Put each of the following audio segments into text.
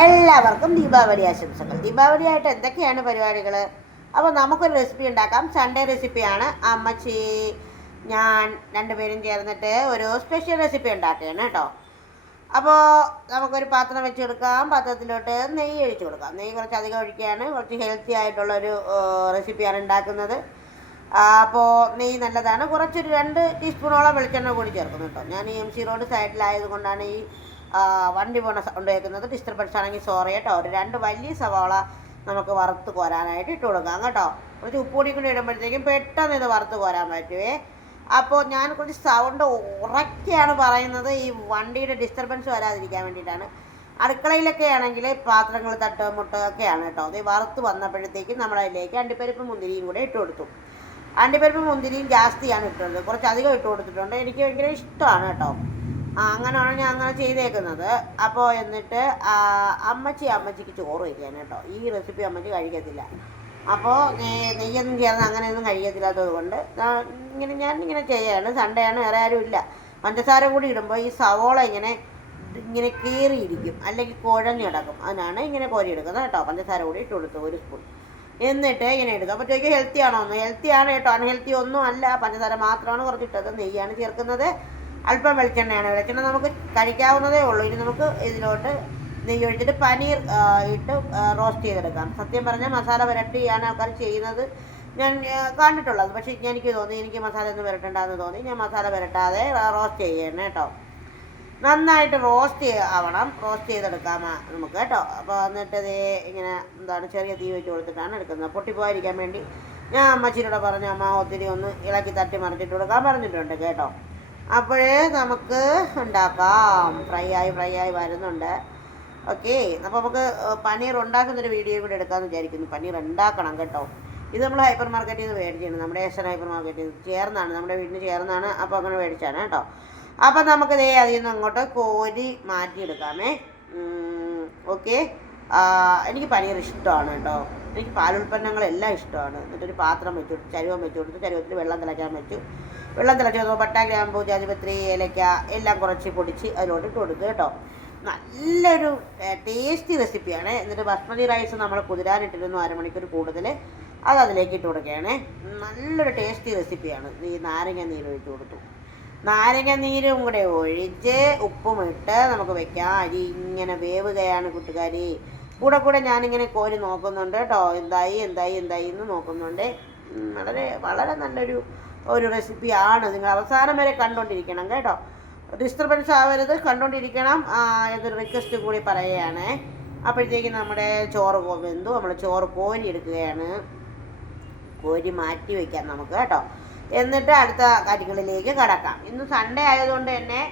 എല്ലാവർക്കും ദീപാവലി ആശംസകൾ. ദീപാവലി ആയിട്ട് എന്തൊക്കെയാണ് പരിപാടികൾ അപ്പോൾ നമുക്കൊരു റെസിപ്പി ഉണ്ടാക്കാം. സൺഡേ റെസിപ്പിയാണ് അമ്മച്ചി ഞാൻ രണ്ടുപേരും ചേർന്നിട്ട് ഒരു സ്പെഷ്യൽ റെസിപ്പി ഉണ്ടാക്കുകയാണ് കേട്ടോ. അപ്പോൾ നമുക്കൊരു പാത്രം വെച്ച് കൊടുക്കാം. പാത്രത്തിലോട്ട് നെയ്യ് ഒഴിച്ച് കൊടുക്കാം. നെയ്യ് കുറച്ച് അധികം ഒഴിക്കുകയാണ്. കുറച്ച് ഹെൽത്തി ആയിട്ടുള്ളൊരു റെസിപ്പിയാണ് ഉണ്ടാക്കുന്നത്. അപ്പോൾ നെയ്യ് നല്ലതാണ്. കുറച്ചൊരു രണ്ട് ടീസ്പൂണോളം വെളിച്ചെണ്ണ കൂടി ചേർക്കുന്നു കേട്ടോ. ഞാൻ ഈ എം സി റോഡ് സൈഡിലായത് കൊണ്ടാണ് ഈ വണ്ടി പോണ സൗണ്ട് കേൾക്കുന്നത് ഡിസ്റ്റർബൻസ് ആണെങ്കിൽ സോറി കേട്ടോ. ഒരു രണ്ട് വലിയ സവാള നമുക്ക് വറുത്ത് കോരാനായിട്ട് ഇട്ട് കൊടുക്കാം കേട്ടോ. കുറച്ച് ഉപ്പുപൊടി കൂടി ഇടുമ്പോഴത്തേക്കും പെട്ടെന്ന് ഇത് വറുത്ത് കോരാൻ പറ്റുവേ. അപ്പോൾ ഞാൻ കുറച്ച് സൗണ്ട് ഉറക്കെയാണ് പറയുന്നത്. ഈ വണ്ടിയുടെ ഡിസ്റ്റർബൻസ് വരാതിരിക്കാൻ വേണ്ടിയിട്ടാണ്. അടുക്കളയിലൊക്കെ ആണെങ്കിൽ പാത്രങ്ങൾ തട്ട് മുട്ട ഒക്കെയാണ് കേട്ടോ. അത് വറുത്ത് വന്നപ്പോഴത്തേക്കും നമ്മളതിലേക്ക് അണ്ടിപ്പരിപ്പ് മുന്തിരിയും കൂടെ ഇട്ട് കൊടുത്തു. അണ്ടിപ്പരിപ്പ് മുന്തിരിയും ജാസ്തിയാണ് ഇട്ടുള്ളത് കുറച്ച് അധികം ഇട്ട് കൊടുത്തിട്ടുണ്ട്. എനിക്ക് ഭയങ്കര ഇഷ്ടമാണ് കേട്ടോ. അങ്ങനെയാണ് ഞാൻ അങ്ങനെ ചെയ്തേക്കുന്നത്. അപ്പോൾ എന്നിട്ട് അമ്മച്ചി അമ്മച്ചിക്ക് ചോറ് വയ്ക്കാൻ കേട്ടോ. ഈ റെസിപ്പി അമ്മച്ചി കഴിക്കത്തില്ല. അപ്പോൾ നെയ്യൊന്നും ചേർന്ന് അങ്ങനെയൊന്നും കഴിക്കത്തില്ലാത്തത് കൊണ്ട് ഇങ്ങനെ ഞാൻ ഇങ്ങനെ ചെയ്യാണ്. സൺഡേ ആണ് വേറെ ആരും ഇല്ല. പഞ്ചസാര കൂടി ഇടുമ്പോൾ ഈ സവോള ഇങ്ങനെ ഇങ്ങനെ കീറിയിരിക്കും. അല്ലെങ്കിൽ കുഴഞ്ഞ് കിടക്കും. അതിനാണ് ഇങ്ങനെ കോരി എടുക്കുന്നത് കേട്ടോ. പഞ്ചസാര കൂടി ഇട്ട് കൊടുത്തു ഒരു സ്പൂൺ എന്നിട്ട് ഇങ്ങനെ എടുക്കും അപ്പോൾ ചോദിക്കുക ഹെൽത്തി ആണോ? ഒന്ന് ഹെൽത്തി ആണ് കേട്ടോ. അൺഹെൽത്തി ഒന്നും അല്ല. പഞ്ചസാര മാത്രമാണ് കുറച്ചിട്ടത്. നെയ്യാണ് ചേർക്കുന്നത്. അല്പം വെളിച്ചെണ്ണയാണ് വെളിച്ചെണ്ണ നമുക്ക് കഴിക്കാവുന്നതേ ഉള്ളൂ. ഇനി നമുക്ക് ഇതിലോട്ട് നെയ്യ് ഒഴിച്ചിട്ട് പനീർ ഇട്ട് റോസ്റ്റ് ചെയ്തെടുക്കാം. സത്യം പറഞ്ഞാൽ മസാല പുരട്ടിയാണ് ആൾക്കാർ ചെയ്യുന്നത്. ഞാൻ കണ്ടിട്ടുള്ളത്. പക്ഷേ എനിക്ക് തോന്നി എനിക്ക് മസാല ഒന്നും പുരട്ടണ്ടെന്ന് തോന്നി. ഞാൻ മസാല പുരട്ടാതെ റോസ്റ്റ് ചെയ്യണം കേട്ടോ നന്നായിട്ട് റോസ്റ്റ് ആവണം. റോസ്റ്റ് ചെയ്തെടുക്കാം നമുക്ക് കേട്ടോ അപ്പോൾ എന്നിട്ട് ഇത് ഇങ്ങനെ എന്താണ് ചെറിയ തീ വെച്ച് കൊടുത്തിട്ടാണ് എടുക്കുന്നത്. പൊട്ടിപ്പോയിരിക്കാൻ വേണ്ടി ഞാൻ അമ്മച്ചിനോട് പറഞ്ഞു അമ്മ ഒത്തിരി ഒന്ന് ഇളക്കി തട്ടി മറിച്ചിട്ട് കൊടുക്കാൻ പറഞ്ഞിട്ടുണ്ട് കേട്ടോ. അപ്പോഴേ നമുക്ക് ഉണ്ടാക്കാം. ഫ്രൈ ആയി ഫ്രൈ ആയി വരുന്നുണ്ട്. ഓക്കെ അപ്പോൾ നമുക്ക് പനീർ ഉണ്ടാക്കുന്നൊരു വീഡിയോ കൂടെ എടുക്കാമെന്ന് വിചാരിക്കുന്നു. പനീർ ഉണ്ടാക്കണം കേട്ടോ. ഇത് നമ്മൾ ഹൈപ്പർ മാർക്കറ്റിൽ നിന്ന് മേടിച്ചാണ് നമ്മുടെ ഏഷ്യൻ ഹൈപ്പർ മാർക്കറ്റിൽ നിന്ന് ചേർന്നാണ്. നമ്മുടെ വീടിന് ചേർന്നാണ്. അപ്പോൾ അങ്ങനെ മേടിച്ചാണ് കേട്ടോ. അപ്പം നമുക്ക് ദേ അതിൽ നിന്ന് അങ്ങോട്ട് കോരി മാറ്റിയെടുക്കാമേ. ഓക്കെ എനിക്ക് പനീർ ഇഷ്ടമാണ് കേട്ടോ. എനിക്ക് പാലുൽപ്പന്നങ്ങളെല്ലാം ഇഷ്ടമാണ്. എന്നിട്ടൊരു പാത്രം വെച്ചു കൊടുത്തു ചരുവം വെച്ചു കൊടുത്തു ചരുവത്തിൽ വെള്ളം തിളയ്ക്കാൻ വെച്ചു. വെള്ളം തിളച്ച് വന്നു പട്ട ഗ്രാമ്പൂ ജാതിപത്രി ഏലക്ക എല്ലാം കുറച്ച് പൊടിച്ച് അതിലോട്ട് ഇട്ട് കൊടുക്കുക കേട്ടോ. നല്ലൊരു ടേസ്റ്റി റെസിപ്പിയാണ് എന്നിട്ട് ബസ്മതി റൈസ് നമ്മൾ കുതിരാനിട്ടിരുന്നു അരമണിക്കൂർ കൂടുതൽ. അത് അതിലേക്ക് ഇട്ട് കൊടുക്കുകയാണ്. നല്ലൊരു ടേസ്റ്റി റെസിപ്പിയാണ് ഈ നാരങ്ങ നീര് ഒഴിച്ച് കൊടുത്തു. നാരങ്ങ നീരും കൂടെ ഒഴിച്ച് ഉപ്പും ഇട്ട് നമുക്ക് വെക്കാം. അരി ഇങ്ങനെ വേവുകയാണ് കൂട്ടുകാരി. കൂടെ കൂടെ ഞാനിങ്ങനെ കോരി നോക്കുന്നുണ്ട് കേട്ടോ. എന്തായി എന്തായി എന്തായി എന്ന് നോക്കുന്നുണ്ട്. വളരെ വളരെ നല്ലൊരു ഒരു റെസിപ്പിയാണ് നിങ്ങൾ അവസാനം വരെ കണ്ടുകൊണ്ടിരിക്കണം കേട്ടോ. ഡിസ്റ്റർബൻസ് ആവരുത്. കണ്ടുകൊണ്ടിരിക്കണം എന്നൊരു റിക്വസ്റ്റ് കൂടി പറയുകയാണ്. അപ്പോഴത്തേക്ക് നമ്മുടെ ചോറ് വെന്തു. നമ്മൾ ചോറ് കോരി എടുക്കുകയാണ് കോരി മാറ്റി വയ്ക്കാം നമുക്ക് കേട്ടോ. എന്നിട്ട് അടുത്ത കാര്യങ്ങളിലേക്ക് കടക്കാം. ഇന്ന് സൺഡേ ആയതുകൊണ്ട് തന്നെ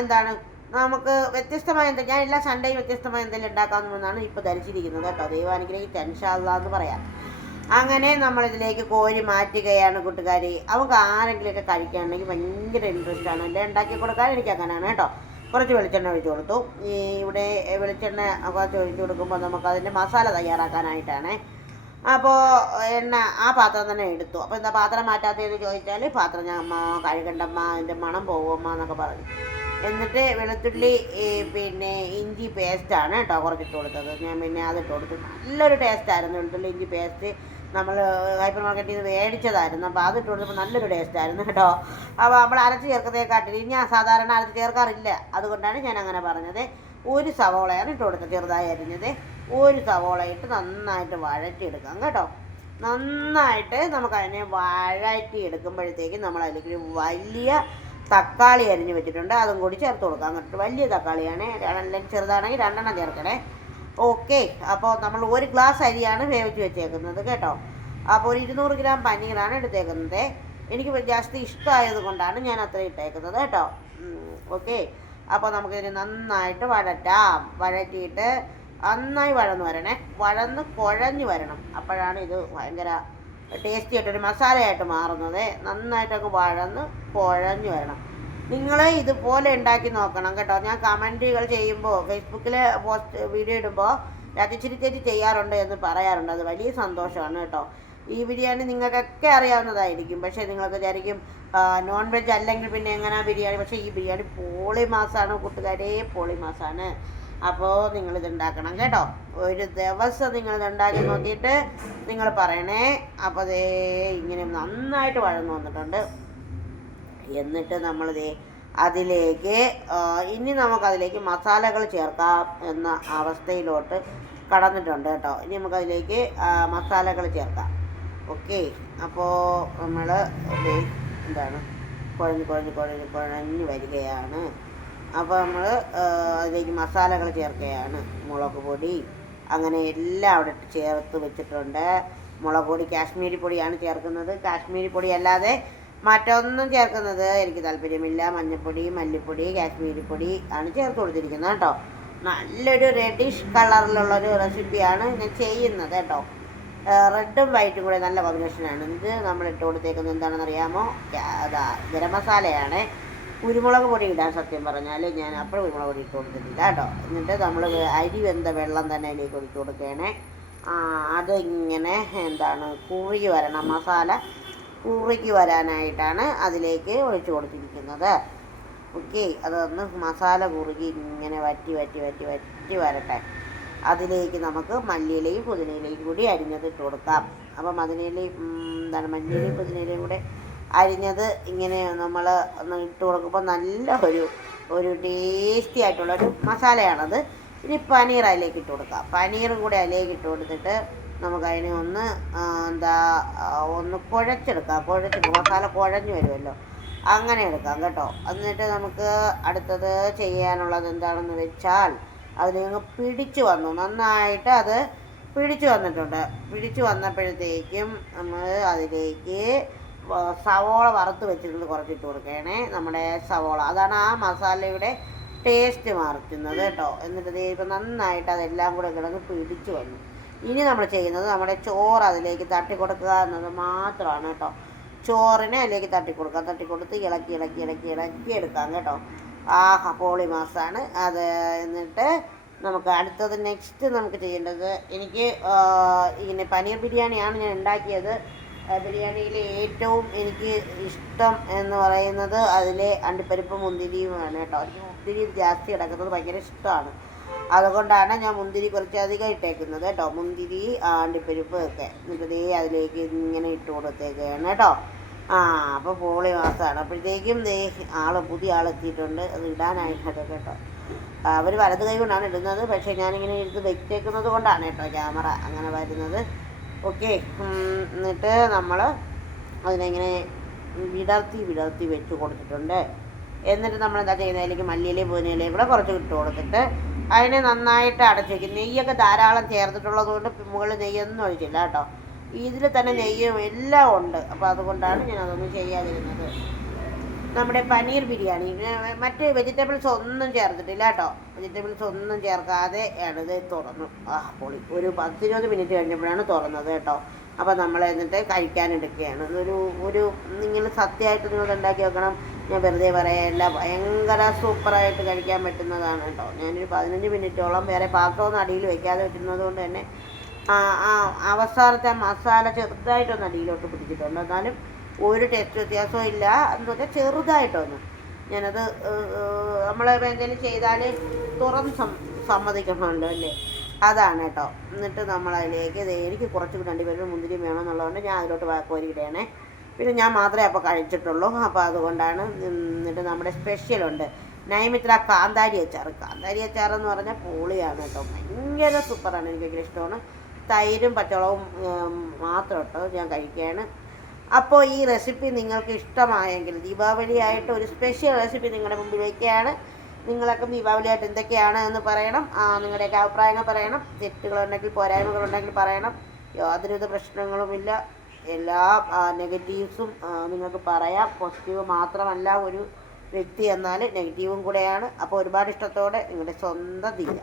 എന്താണ് നമുക്ക് വ്യത്യസ്തമായ എന്താ ഞാൻ എല്ലാ സൺഡേയും വ്യത്യസ്തമായ എന്തെങ്കിലും ഉണ്ടാക്കാമെന്നാണ് ഇപ്പോൾ ധരിച്ചിരിക്കുന്നത് കേട്ടോ. ദൈവാനുഗ്രഹിക്ക് ടെൻഷാല്ല എന്ന് പറയാം. അങ്ങനെ നമ്മളിതിലേക്ക് കോരി മാറ്റുകയാണ് കൂട്ടുകാരി. അവർക്ക് ആരെങ്കിലുമൊക്കെ കഴിക്കുകയാണെങ്കിൽ ഭയങ്കര ഇൻട്രസ്റ്റ് ആണ്. എന്റെ ഉണ്ടാക്കി കൊടുക്കാൻ എനിക്ക് അങ്ങനെയാണ് കേട്ടോ. കുറച്ച് വെളിച്ചെണ്ണ ഒഴിച്ചു കൊടുത്തു. ഈ ഇവിടെ വെളിച്ചെണ്ണ കുറച്ച് ഒഴിച്ചു കൊടുക്കുമ്പോൾ നമുക്ക് അതിന്റെ മസാല തയ്യാറാക്കാനായിട്ടാണ്. അപ്പോൾ എണ്ണ ആ പാത്രം തന്നെ എടുത്തു. അപ്പോൾ എന്താ പാത്രം മാറ്റാത്തതെന്ന് ചോദിച്ചാൽ പാത്രം ഞാൻ അമ്മ കഴുകണ്ടമ്മ അതിന്റെ മണം പോകുമ്മ എന്നൊക്കെ പറഞ്ഞു. എന്നിട്ട് വെളുത്തുള്ളി പിന്നെ ഇഞ്ചി പേസ്റ്റാണ് കേട്ടോ കുറച്ചിട്ട് കൊടുത്തത്. ഞാൻ പിന്നെ അതിട്ട് കൊടുത്തു. നല്ലൊരു ടേസ്റ്റായിരുന്നു വെളുത്തുള്ളി ഇഞ്ചി പേസ്റ്റ് നമ്മൾ ഹൈപ്പർ മാർക്കറ്റിൽ നിന്ന് മേടിച്ചതായിരുന്നു. അപ്പോൾ അതിട്ട് കൊടുത്തപ്പോൾ നല്ലൊരു ടേസ്റ്റ് ആയിരുന്നു കേട്ടോ. അപ്പോൾ നമ്മൾ അരച്ച് ചേർക്കുന്നതിനെക്കാട്ടിൽ ഞാൻ സാധാരണ അരച്ച് ചേർക്കാറില്ല. അതുകൊണ്ടാണ് ഞാൻ അങ്ങനെ പറഞ്ഞത്. ഒരു സവോളയാണ് ഇട്ട് കൊടുത്തത് ചെറുതായി അരിഞ്ഞത്. ഒരു സവോള ഇട്ട് നന്നായിട്ട് വഴറ്റിയെടുക്കാം കേട്ടോ. നന്നായിട്ട് നമുക്ക് അതിനെ വഴറ്റി എടുക്കുമ്പോഴത്തേക്കും നമ്മൾ അതിലേക്ക് വലിയ തക്കാളി അരിഞ്ഞ് വെച്ചിട്ടുണ്ട്. അതും കൂടി ചേർത്ത് കൊടുക്കാം. കേട്ടോ വലിയ തക്കാളിയാണ്. രണ്ടെണ്ണം ചെറുതാണെങ്കിൽ രണ്ടെണ്ണം ചേർക്കണേ. ഓക്കെ അപ്പോൾ നമ്മൾ ഒരു ഗ്ലാസ് അരിയാണ് വേവിച്ച് വെച്ചേക്കുന്നത് കേട്ടോ. അപ്പോൾ ഒരു ഇരുന്നൂറ് ഗ്രാം പനീറാണ് എടുത്തേക്കുന്നത്. എനിക്ക് ജാസ്തി ഇഷ്ടമായത് കൊണ്ടാണ് ഞാൻ അത്ര ഇട്ടേക്കുന്നത് കേട്ടോ. ഓക്കെ അപ്പോൾ നമുക്കിതിന് നന്നായിട്ട് വഴറ്റാം. വഴറ്റിയിട്ട് നന്നായി വഴന്ന് വരണേ. വഴന്ന് കുഴഞ്ഞ് വരണം. അപ്പോഴാണ് ഇത് ഭയങ്കര ടേസ്റ്റി ആയിട്ടൊരു മസാലയായിട്ട് മാറുന്നത്. നന്നായിട്ടൊക്കെ വഴന്ന് കുഴഞ്ഞ് വരണം. നിങ്ങൾ ഇതുപോലെ ഉണ്ടാക്കി നോക്കണം കേട്ടോ. ഞാൻ കമന്റുകൾ ചെയ്യുമ്പോൾ ഫേസ്ബുക്കിൽ പോസ്റ്റ് വീഡിയോ ഇടുമ്പോൾ രാജച്ചിരി ചേച്ചി ചെയ്യാറുണ്ട് എന്ന് പറയാറുണ്ട്. അത് വലിയ സന്തോഷമാണ് കേട്ടോ. ഈ ബിരിയാണി നിങ്ങൾക്കൊക്കെ അറിയാവുന്നതായിരിക്കും. പക്ഷേ നിങ്ങൾക്ക് വിചാരിക്കും നോൺ വെജ് അല്ലെങ്കിൽ പിന്നെ എങ്ങനെ ബിരിയാണി? പക്ഷേ ഈ ബിരിയാണി പോളി മാസമാണ് കൂട്ടുകാരെ പോളി മാസമാണ് അപ്പോൾ നിങ്ങളിത് ഉണ്ടാക്കണം കേട്ടോ. ഒരു ദിവസം നിങ്ങളിത് ഉണ്ടാക്കി നോക്കിയിട്ട് നിങ്ങൾ പറയണേ. അപ്പോൾ അതേ ഇങ്ങനെ നന്നായിട്ട് വഴന്നു വന്നിട്ടുണ്ട്. എന്നിട്ട് നമ്മൾ ദേ അതിലേക്ക് ഇനി നമുക്കതിലേക്ക് മസാലകൾ ചേർക്കാം എന്ന അവസ്ഥയിലോട്ട് കടന്നിട്ടുണ്ട് കേട്ടോ. ഇനി നമുക്കതിലേക്ക് മസാലകൾ ചേർക്കാം. ഓക്കെ. അപ്പോൾ നമ്മൾ എന്താണ്? കുഴഞ്ഞ് കുഴഞ്ഞ് കുഴഞ്ഞ് കുഴഞ്ഞ് വരികയാണ്. അപ്പോൾ നമ്മൾ അതിലേക്ക് മസാലകൾ ചേർക്കുകയാണ്. മുളക് പൊടി അങ്ങനെ എല്ലാം അവിടെ ചേർത്ത് വെച്ചിട്ടുണ്ട്. മുളക് പൊടി കാശ്മീരി പൊടിയാണ് ചേർക്കുന്നത്. കാശ്മീരി പൊടി അല്ലാതെ മറ്റൊന്നും ചേർക്കുന്നത് എനിക്ക് താല്പര്യമില്ല. മഞ്ഞൾപ്പൊടി മല്ലിപ്പൊടി കാശ്മീരി പൊടി ആണ് ചേർത്ത് കൊടുത്തിരിക്കുന്നത് കേട്ടോ. നല്ലൊരു റെഡിഷ് കളറിലുള്ളൊരു റെസിപ്പിയാണ് ഞാൻ ചെയ്യുന്നത് കേട്ടോ. റെഡും വൈറ്റും കൂടെ നല്ല കോമ്പിനേഷനാണ് ഇത് നമ്മൾ ഇട്ട് കൊടുത്തേക്കുന്നത് എന്താണെന്ന് അറിയാമോ ഗരം മസാലയാണ്. കുരുമുളക് പൊടി ഇടാൻ സത്യം പറഞ്ഞാൽ ഞാൻ അപ്പോൾ കുരുമുളക് പൊടി ഇട്ട് കൊടുത്തിട്ടില്ല കേട്ടോ. എന്നിട്ട് നമ്മൾ അരി വെന്ത വെള്ളം തന്നെ അതിലേക്ക് ഒഴിച്ച് കൊടുക്കുകയാണ്. അതിങ്ങനെ എന്താണ് കുഴി വരണം മസാല. കുറുകി വരാനായിട്ടാണ് അതിലേക്ക് ഒഴിച്ചു കൊടുത്തിരിക്കുന്നത്. ഓക്കെ അതൊന്ന് മസാല കുറുകി ഇങ്ങനെ വറ്റി വറ്റി വറ്റി വറ്റി വരട്ടെ. അതിലേക്ക് നമുക്ക് മല്ലിയിലയും പുതിനയിലയും കൂടി അരിഞ്ഞത് ഇട്ട് കൊടുക്കാം. അപ്പം അതിനിലയും എന്താണ് മല്ലിയിലയും പുതിനയിലയും കൂടെ അരിഞ്ഞത് ഇങ്ങനെ നമ്മൾ ഒന്ന് ഇട്ട് കൊടുക്കുമ്പോൾ നല്ല ഒരു ഒരു ടേസ്റ്റി ആയിട്ടുള്ളൊരു മസാലയാണത്. ഇനി പനീർ അതിലേക്ക് ഇട്ട് കൊടുക്കാം. പനീറും കൂടി അതിലേക്ക് ഇട്ട് കൊടുത്തിട്ട് നമുക്ക് അതിനെ ഒന്ന് എന്താ ഒന്ന് കുഴച്ചെടുക്കാം. കുഴച്ച് മസാല കുഴഞ്ഞു വരുമല്ലോ. അങ്ങനെ എടുക്കാം കേട്ടോ. എന്നിട്ട് നമുക്ക് അടുത്തത് ചെയ്യാനുള്ളത് എന്താണെന്ന് വെച്ചാൽ അതിലങ്ങ് പിടിച്ചു വന്നു. നന്നായിട്ട് അത് പിടിച്ചു വന്നിട്ടുണ്ട്. പിടിച്ചു വന്നപ്പോഴത്തേക്കും നമ്മൾ അതിലേക്ക് സവോള വറുത്ത് വെച്ചിട്ടുണ്ട് കുറച്ചിട്ട് കൊടുക്കണേ. നമ്മുടെ സവോള. അതാണ് ആ മസാലയുടെ ടേസ്റ്റ് മാറ്റുന്നത് കേട്ടോ. എന്നിട്ട് ഇപ്പം നന്നായിട്ട് അതെല്ലാം കൂടെ കിടന്ന് പിടിച്ചു വന്നു. ഇനി നമ്മൾ ചെയ്യുന്നത് നമ്മുടെ ചോറ് അതിലേക്ക് തട്ടി കൊടുക്കുക എന്നത് മാത്രമാണ് കേട്ടോ. ചോറിനെ അതിലേക്ക് തട്ടി കൊടുക്കുക തട്ടി കൊടുത്ത് ഇളക്കി ഇളക്കി ഇളക്കി ഇളക്കി എടുക്കാം കേട്ടോ. ആഹ പോളി മാസാണ്. അത് എന്നിട്ട് നമുക്ക് അടുത്തത് നെക്സ്റ്റ് നമുക്ക് ചെയ്യേണ്ടത് എനിക്ക് ഇങ്ങനെ പനീർ ബിരിയാണിയാണ് ഞാൻ ഉണ്ടാക്കിയത്. ബിരിയാണിയിൽ ഏറ്റവും എനിക്ക് ഇഷ്ടം എന്ന് പറയുന്നത് അതിലെ അണ്ടിപ്പരിപ്പ് മുന്തിരിയുമാണ് കേട്ടോ. എനിക്ക് മുന്തിരി ജാസ്തി കിടക്കുന്നത് ഭയങ്കര ഇഷ്ടമാണ്. അതുകൊണ്ടാണ് ഞാൻ മുന്തിരി കുറച്ച് അധികം ഇട്ടേക്കുന്നത് കേട്ടോ. മുന്തിരി ആണ്ടിപ്പരിപ്പ് ഒക്കെ. എന്നിട്ട് ദേ അതിലേക്ക് ഇങ്ങനെ ഇട്ട് കൊടുത്തേക്കാണ് കേട്ടോ. ആ അപ്പോൾ പോളി മാസമാണ് അപ്പോഴത്തേക്കും ദേ ആൾ പുതിയ ആളെത്തിയിട്ടുണ്ട് അത് ഇടാനായിട്ട് കേട്ടോ. അവർ വലത് കൈ കൊണ്ടാണ് ഇടുന്നത്. പക്ഷേ ഞാനിങ്ങനെ എടുത്ത് വെച്ചേക്കുന്നത് കൊണ്ടാണ് കേട്ടോ ക്യാമറ അങ്ങനെ വരുന്നത്. ഓക്കെ എന്നിട്ട് നമ്മൾ അതിനെങ്ങനെ വിടർത്തി വിടർത്തി വെച്ച് കൊടുത്തിട്ടുണ്ട്. എന്നിട്ട് നമ്മൾ എന്താ ചെയ്യുന്നത് അതിലേക്ക് മല്ലിയിലയും പുതിനയിലയും കൂടെ കുറച്ച് ഇട്ട് കൊടുത്തിട്ട് അതിനെ നന്നായിട്ട് അടച്ചേക്കും. നെയ്യൊക്കെ ധാരാളം ചേർത്തിട്ടുള്ളത് കൊണ്ട് മുകളിൽ നെയ്യൊന്നും ഒഴിച്ചില്ല കേട്ടോ. ഇതിൽ തന്നെ നെയ്യും എല്ലാം ഉണ്ട്. അപ്പോൾ അതുകൊണ്ടാണ് ഞാൻ അതൊന്നും ചെയ്യാതിരുന്നത്. നമ്മുടെ പനീർ ബിരിയാണി. മറ്റ് വെജിറ്റബിൾസ് ഒന്നും ചേർത്തിട്ടില്ല കേട്ടോ. വെജിറ്റബിൾസ് ഒന്നും ചേർക്കാതെ ഇത് തുറന്നു. ആ പൊളി. ഒരു പത്തിരുപത് മിനിറ്റ് കഴിഞ്ഞപ്പോഴാണ് തുറന്നത് കേട്ടോ. അപ്പോൾ നമ്മൾ എന്നിട്ട് കഴിക്കാൻ എടുക്കുകയാണ്. ഒരു ഒരു നിങ്ങൾ സത്യമായിട്ട് നിങ്ങൾ ഉണ്ടാക്കി വെക്കണം. ഞാൻ വെറുതെ പറയല്ല ഭയങ്കര സൂപ്പറായിട്ട് കഴിക്കാൻ പറ്റുന്നതാണ് കേട്ടോ. ഞാനൊരു പതിനഞ്ച് മിനിറ്റോളം വേറെ പാത്രമൊന്നും അടിയിൽ വെക്കാതെ വെക്കുന്നത് കൊണ്ട് തന്നെ അവസാനത്തെ മസാല ചെറുതായിട്ടൊന്ന് അടിയിലോട്ട് പിടിച്ചിട്ടുണ്ട്. എന്നാലും ഒരു ടേസ്റ്റ് വ്യത്യാസവും ഇല്ല. എന്ന് വെച്ചാൽ ചെറുതായിട്ടൊന്ന്. ഞാനത് നമ്മൾ എന്തെങ്കിലും ചെയ്താൽ തുറന്ന് സമ്മതിക്കണമല്ലോ അല്ലേ? അതാണ് കേട്ടോ. എന്നിട്ട് നമ്മളതിലേക്ക് എനിക്ക് കുറച്ച് രണ്ടുപേരും മുന്തിരി വേണമെന്നുള്ളതുകൊണ്ട് ഞാൻ അതിലോട്ട് വാക്കോരി കോരിയിടണേ പിന്നെ ഞാൻ മാത്രമേ അപ്പോൾ കഴിച്ചിട്ടുള്ളൂ. അപ്പോൾ അതുകൊണ്ടാണ് എന്നിട്ട് നമ്മുടെ സ്പെഷ്യലുണ്ട് നൈമിത്ര കാന്താരി അച്ചാർ. കാന്താരി അച്ചാർ എന്ന് പറഞ്ഞാൽ പൊളിയാണ് കേട്ടോ. ഭയങ്കര സൂപ്പറാണ്. എനിക്ക് ഭയങ്കര ഇഷ്ടമാണ്. തൈരും പച്ചവളവും മാത്രം കേട്ടോ ഞാൻ കഴിക്കുകയാണ്. അപ്പോൾ ഈ റെസിപ്പി നിങ്ങൾക്ക് ഇഷ്ടമായെങ്കിൽ ദീപാവലി ആയിട്ട് ഒരു സ്പെഷ്യൽ റെസിപ്പി നിങ്ങളുടെ മുമ്പിൽ വയ്ക്കുകയാണ് നിങ്ങളൊക്കെ ദീപാവലിയായിട്ട് എന്തൊക്കെയാണ് എന്ന് പറയണം. നിങ്ങളുടെയൊക്കെ അഭിപ്രായങ്ങൾ പറയണം. തെറ്റുകളുണ്ടെങ്കിൽ പോരായ്മകളുണ്ടെങ്കിൽ പറയണം. യാതൊരുവിധ പ്രശ്നങ്ങളുമില്ല എല്ലാ നെഗറ്റീവ്സും നിങ്ങൾക്ക് പറയാം. പോസിറ്റീവ് മാത്രമല്ല ഒരു വ്യക്തി എന്നാൽ നെഗറ്റീവും കൂടെയാണ്. അപ്പോൾ ഒരുപാട് ഇഷ്ടത്തോടെ നിങ്ങളുടെ സ്വന്തം ദിയ.